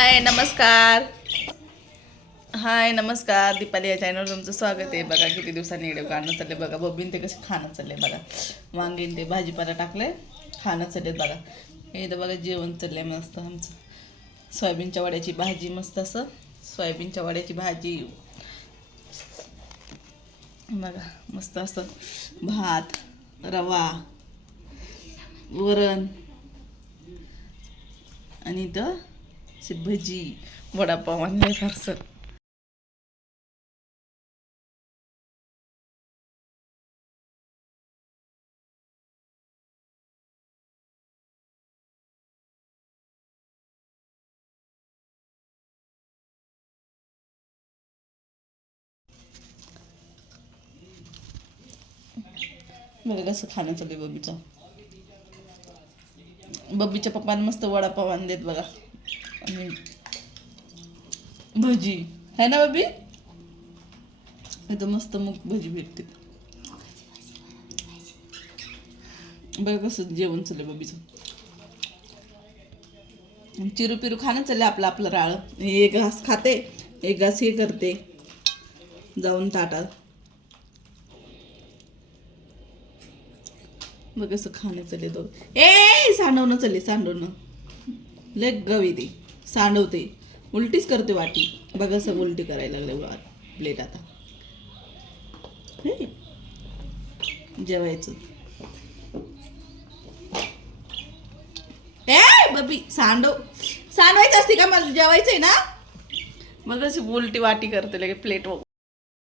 हाय नमस्कार दीपाली या चॅनलवर तुमचं स्वागत आहे. बघा किती दिवसांनी व्हिडिओ काढणं चालले. बघा बबीन ते कसं खाणं चाललंय. बघा वांगीन ते भाजीपाला टाकलंय, खाणं चाललेत. बघा हे तर बघा जेवण चाललंय मस्त आमचं. सोयाबीनच्या वड्याची भाजी, मस्त असं सोयाबीनच्या वड्याची भाजी. बघा मस्त असं भात, रवा, वरण आणि इथं भजी, वडापाव आणले फारसं. बघा कसं खाणं चालू आहे बबीचं. बबीच्या पप्पाने मस्त वडापाव आणलेत बघा, आणि भजी है ना बबी. इथं मस्त मूग भजी भेटते. बघा कसं जेवण चाललंय बबीचं. चिरू पिरू खाणं चाललंय आपलं आपलं राळ. एक घास खाते, एक घास हे करते जाऊन ताटात. बघ कसं खाणं चालले दोघं. सांडवणं चालले, सांडवणं लय गवी ते सांडवते, उलटीच करते वाटी. बघा सगळं उलटी करायला लागले प्लेट. आता जेवायचं. बबी सांडवायचं असते का, मला जेवायचंय ना. मग अशी उलटी वाटी करते लगे प्लेट.